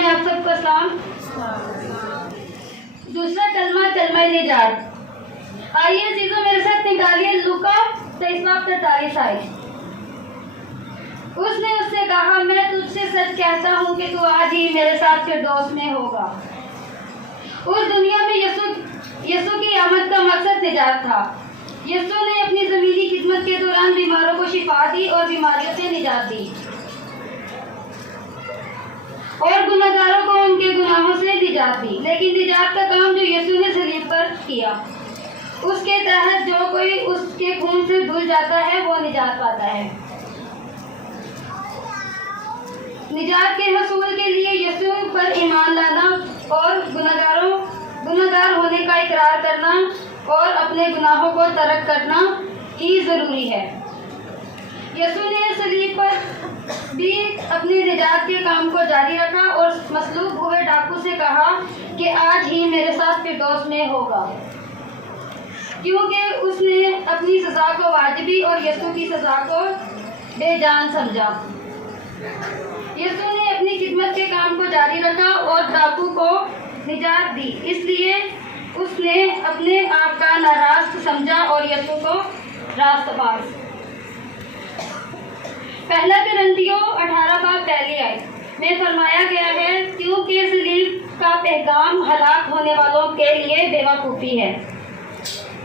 है आप सबको सलाम। दूसरा कलमा कलमा निजात। आइए चीजों मेरे साथ निकालिए लूका 23:43 आए। उसने उससे कहा, मैं तुझसे सच कहता हूँ कि तू आज ही मेरे साथ फिरदौस में होगा। उस दुनिया में यीशु की आमद का मकसद निजात था। यीशु ने अपनी ज़मीनी खिदमत के दौरान बीमारों को शिफा दी और बीमारियों से निजात दी और गुनाहगारों को उनके गुनाहों से निजात दी। लेकिन निजात का काम जो यीशु ने सलीब पर किया, उसके तहत जो कोई उसके खून से धुल जाता है वो निजात पाता है। निजात के हसूल के लिए यीशु पर ईमान लाना और गुनाहगार होने का इकरार करना और अपने गुनाहों को तर्क करना ही ज़रूरी है। यीशु ने सलीब पर भी अपने निजात के काम को जारी रखा और मसलूब हुए डाकू से कहा कि आज ही मेरे साथ फिरदौस में होगा, क्योंकि उसने अपनी सज़ा को वाजिबी और यीशु की सज़ा को बेजान समझा। यीशु ने अपनी खिदमत के काम को जारी रखा और डाकू को निजात दी, इसलिए उसने अपने आप का नाराज समझा और यीशु को रास्तबाज। पहला कुरिन्थियों 18:1 में फरमाया गया है, क्योंकि सलीब का पैगाम हलाक होने वालों के लिए बेवकूफ़ी है,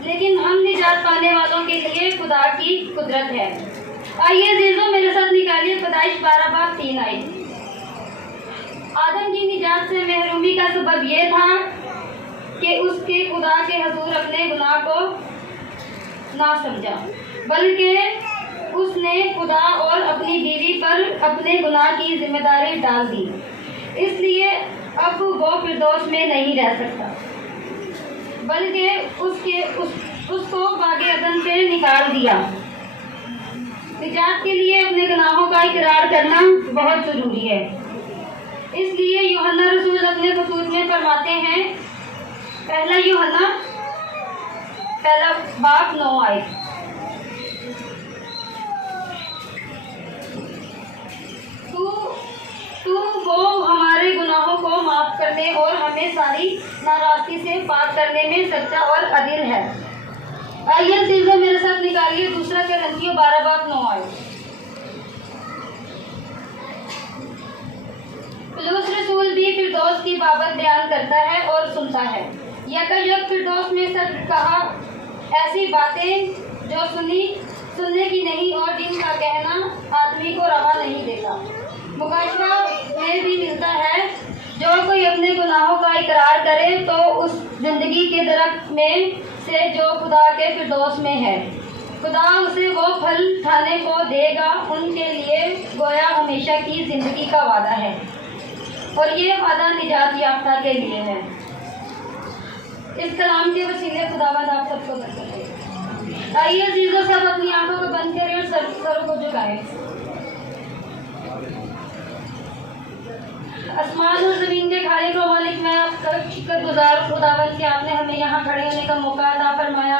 लेकिन हम निजात पाने वालों के लिए खुदा की कुदरत है। आइए जीजो मेरे साथ निकालिए पैदाइश 12:3 आए। आदम की निजात से महरूमी का सबब यह था कि उसके खुदा के हजूर अपने गुनाह को ना समझा, बल्कि उसने खुदा और अपनी बीवी पर अपने गुनाह की जिम्मेदारी डाल दी। इसलिए अब वो फिरदौस में नहीं रह सकता, बल्कि उसको बागे अदन से निकाल दिया। निजात के लिए अपने गुनाहों का इकरार करना बहुत ज़रूरी है। इसलिए यूहन्ना रसूल अपने खतूत में फरमाते हैं, पहला यूहन्ना 1:9 आए। तू वो हमारे गुनाहों को माफ़ करने और हमें सारी नाराज़गी से पाक करने में सच्चा और अदिल है। आइए चीज़ों मेरे साथ निकालिए दूसरा कुरिन्थियों 12:9 आए। पौलुस रसूल भी फिरदौस की बाबत बयान करता है और सुनता है। यकयक फिरदौस में सच कहा, ऐसी बातें जो सुनने की नहीं और जिनका कहना आदमी को रवा नहीं देता। मुकाशवा में भी मिलता है, जो कोई अपने गुनाहों का इकरार करे तो उस जिंदगी के दरख्त में से जो खुदा के फिरदौस में है, खुदा उसे वो फल खाने को देगा। उनके लिए गोया हमेशा की ज़िंदगी का वादा है और ये वादा निजात याफ्ता के लिए है। इस कलाम के वसीले खुदावंद आप सबको बरकत दे। आइए जीजो सब अपनी आंखों को बंद करें और सर को झुकाएं। आसमान और ज़मीन के खालिक और मालिक, मैं आपका शुक्रगुजार खुदावंद कि आपने हमें यहाँ खड़े होने का मौका अता फरमाया।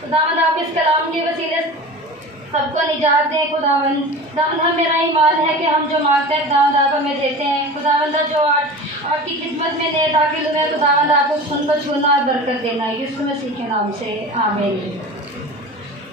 खुदावंद आप इस कलाम के वसीले सबको निजात दें। खुदावंद हम मेरा ईमान है कि हम जो मांगते हैं खुदावंद आप हमें देते हैं। खुदावंद जो आपकी खिदमत में नए दाखिल हुए, खुदावंद आप उनको छूना और बरकत देना, यीशु मसीह के नाम से आमीन।